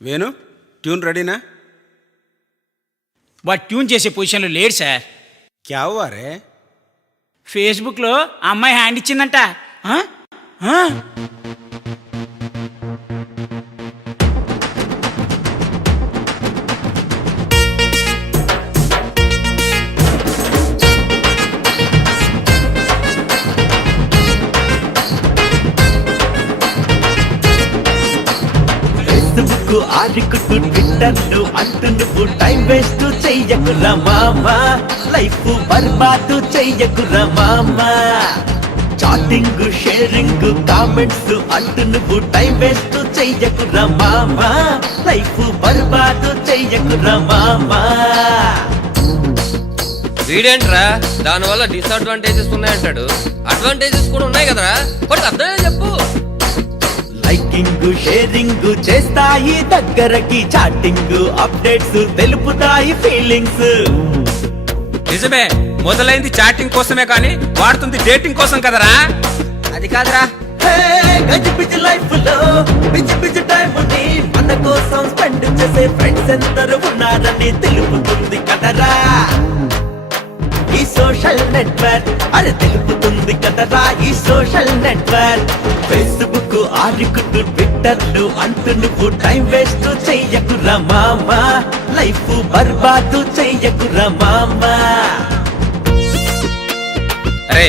Venu tune రెడీనా? వాడు tune చేసే పొజిషన్లో లేడు సార్. క్యా హువా రే? ఫేస్బుక్లో ఆ అమ్మాయి హ్యాండ్ ఇచ్చిందంట. ఆ? ఆ? ఫేస్బుక్ ఆడికుట్టు ట్విట్టర్ అంటూ నువ్వు టైం వేస్ట్ చెయ్యకురా మామా, లైఫ్ బర్బాదు చెయ్యకురా మామా. చాటింగ్ షేరింగ్ కామెంట్స్ అంటూ నువ్వు టైం వేస్ట్ చెయ్యకురా మామా, లైఫ్ బర్బాదు చెయ్యకురా మామా. వీడేంట్రా దానివల్ల డిసడ్వాంటేజెస్ ఉన్నాయంటాడు, అడ్వాంటేజెస్ కూడా ఉన్నాయి కదరా, కొట్టి అర్థమే చెప్పు. లైకింగ్ షేరింగ్ చేస్తాయి దగ్గరకి, చాటింగ్ అప్డేట్స్ తెలుపుతాయి ఫీలింగ్స్. నిజమే, మొదలైంది చాటింగ్ కోసమే కానీ వాడుతుంది డేటింగ్ కోసం కదరా. అది కాదురా. గజిబిజి లైఫ్ లో బిజి బిజి టైం ని మన కోసం స్పెండ్ చేసే ఫ్రెండ్స్ ఎందరు ఉన్నారని తెలుపుతుంది కదరా ఈ సోషల్ నెట్వర్క్. అరే తెలుపుతుంది కదరా ఈ సోషల్ నెట్వర్క్. ఫేస్బుక్ ఆడికుట్టు ట్విట్టర్ అంటూ నువ్వు టైం వేస్ట్ చెయ్యకురా మామా, లైఫ్ బర్బాదు చెయ్యకురా మామా. అరే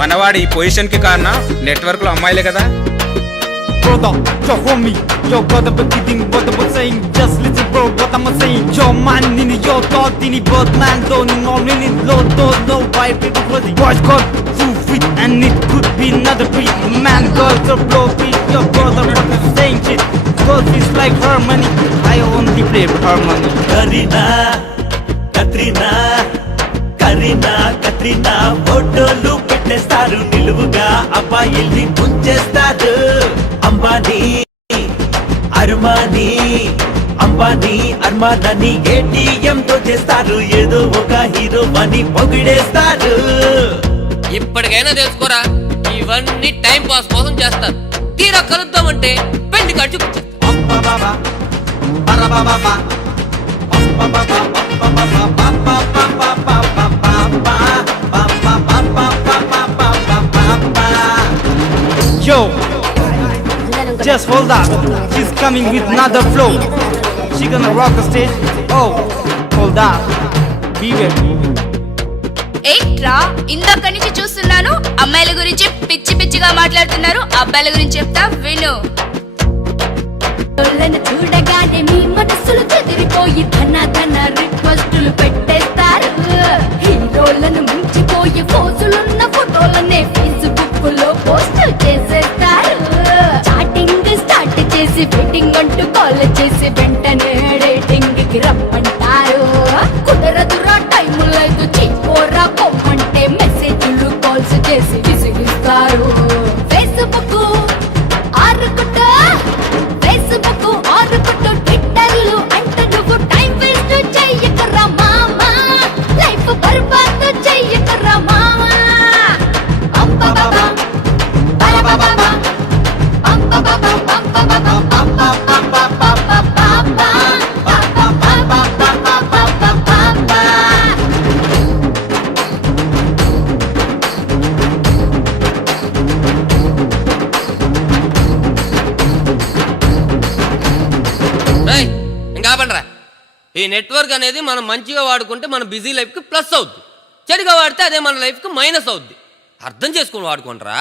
మనవాడి ఈ పొజిషన్ కి కారణం నెట్వర్క్ లో అమ్మాయిలే కదా. Brother, your homie, your brother but kidding what I'm saying. Just listen bro, what I'm saying. Your man in your thought in but man don't know really don't know why people crazy. Boys got 2 feet and it could be another beat. Man girls are bro beat your brother what I'm saying shit. Girls is like harmony, I only play harmony. Kareena Katrina Kareena Katrina ఫోటోలు పెట్టేస్తారు, నిలువుగా అబ్బాయిల్ని ముంచేస్తారు. Ambani Armani Ambani Armani ATM తో చేస్తారు, ఏదో ఒక hero అని పొగిడేస్తారు. ఇప్పటికైనా తెలుసుకోరా, ఇవన్నీ టైం పాస్ కోసం చేస్తారు, తీరా కలుద్దామంటే పెళ్లి ఖర్చు. Yo, just hold up. She's coming with another flow. She gonna rock the stage. Oh, hold up. Beware. ఏంట్రా ఇందాక నుంచి చూస్తున్నాను, అమ్మాయిల గురించి పిచ్చి పిచ్చిగా మాట్లాడుతున్నారు, అబ్బాయిల గురించి చెప్తా విను. చూడగానే మీ మనసులు చెదిరిపోయి ధన ధన రిక్వెస్టులు పెట్టేస్తారు. హీరోలను మించిపోయి ఫోజులున్న ఫోటోలనే ఫేస్బుక్ లో పోస్ట్ చేసేస్తారు. చాటింగ్ స్టార్ట్ చేసి వెయిటింగ్ అంటూ కాల్ చేసి వెంటనే డేటింగ్ కి రమ్మంటారు. కుదరదురా టైం లేదు చీపోరా పొమ్మంటే మెసేజ్లు కాల్స్ చేసి విసిగిస్తారు. ఫేస్బుక్ ఆరుకుట ఫేస్బుక్ ఆరుకుట ట్విట్టర్లు అంటే నువ్వు టైం వేస్ట్ చెయ్యకరా మామా, లైఫ్ బర్బాద్ చెయ్యకరా మామా. ఇంకా పండరా, ఈ నెట్వర్క్ అనేది మనం మంచిగా వాడుకుంటే మన బిజీ లైఫ్ కి ప్లస్ అవుద్ది, చెడుగా వాడితే అదే మన లైఫ్ కి మైనస్ అవుద్ది. అర్థం చేసుకుని వాడుకుంటారా.